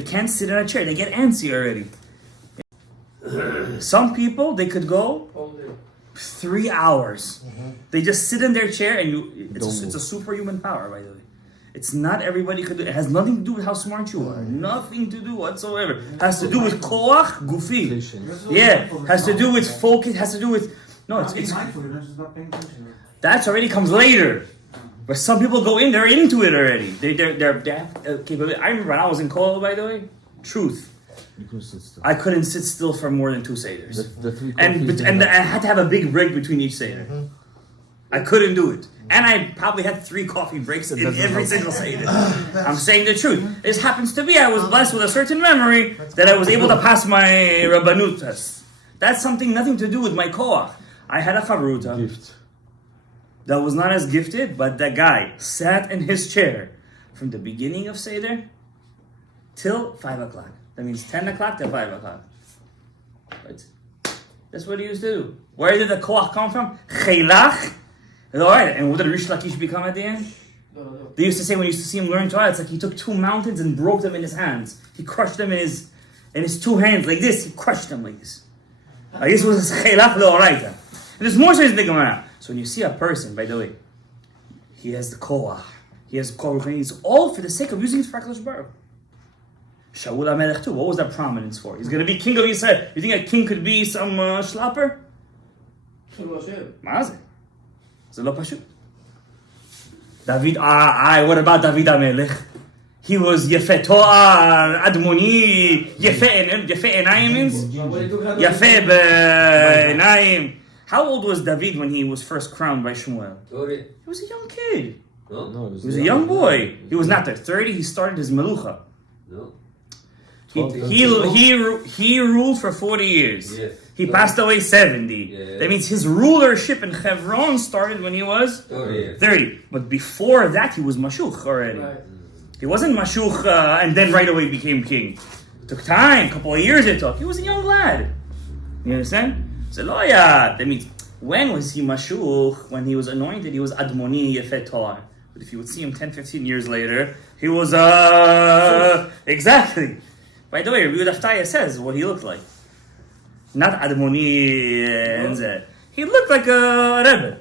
They can't sit in a chair. They get antsy already. Some people, they could go 3 hours. They just sit in their chair and it's a superhuman power, by the way. It's not everybody could do it. It has nothing to do with how smart you are. Nothing to do whatsoever. It has to do with koach gufi. Yeah. Has to do with focus. Has to do with... No, it's that's already comes later. But some people go in, they're into it already. They have capability. I remember when I was in Kollel, by the way, truth. You couldn't sit still. I couldn't sit still for more than 2 seders. And I had to have a big break between each seder. I couldn't do it. And I probably had 3 coffee breaks in every single seder. I'm saying the truth. This happens to be, I was blessed with a certain memory that I was able to pass my Rabbanut test. That's something, nothing to do with my koach. I had a charuta. Gift. That was not as gifted, but that guy sat in his chair from the beginning of Seder till 5 o'clock. That means 10 o'clock to 5 o'clock. Right? That's what he used to do. Where did the koach come from? Cheilach. Alright, and what did Rish Lakish become at the end? They used to say when you used to see him learn Torah, it's like he took 2 mountains and broke them in his hands. He crushed them in his 2 hands like this. He crushed them like this. Like this was his Cheilach le'oraita. And there's more stories in the Gemara. So when you see a person, by the way, he has the koach, he has koach, it's all for the sake of using it for HaKadosh Baruch. Shaul HaMelech too, what was that prominence for? He's going to be king of Israel. You think a king could be some schlapper? מה זה? זה לא פשוט. David, what about David HaMelech? He was יפה תואר, אדמוני, יפה עיניים means? יפה בעיניים. How old was David when he was first crowned by Shmuel? He was a young kid. No, He was a young boy. He was not there. 30, he started his melucha. No. He ruled for 40 years. Yes. He passed away 70. Yeah. That means his rulership in Hebron started when he was 30. But before that, he was mashuch already. Right. He wasn't mashuch and then right away became king. It took time, a couple of years it took. He was a young lad. You understand? So that means, when was he mashuch? When he was anointed, he was admoni yefet Torah. But if you would see him 10, 15 years later, he was, exactly. By the way, Rabbi Yehuda says what he looked like. Not admoni and he looked like a rebbe.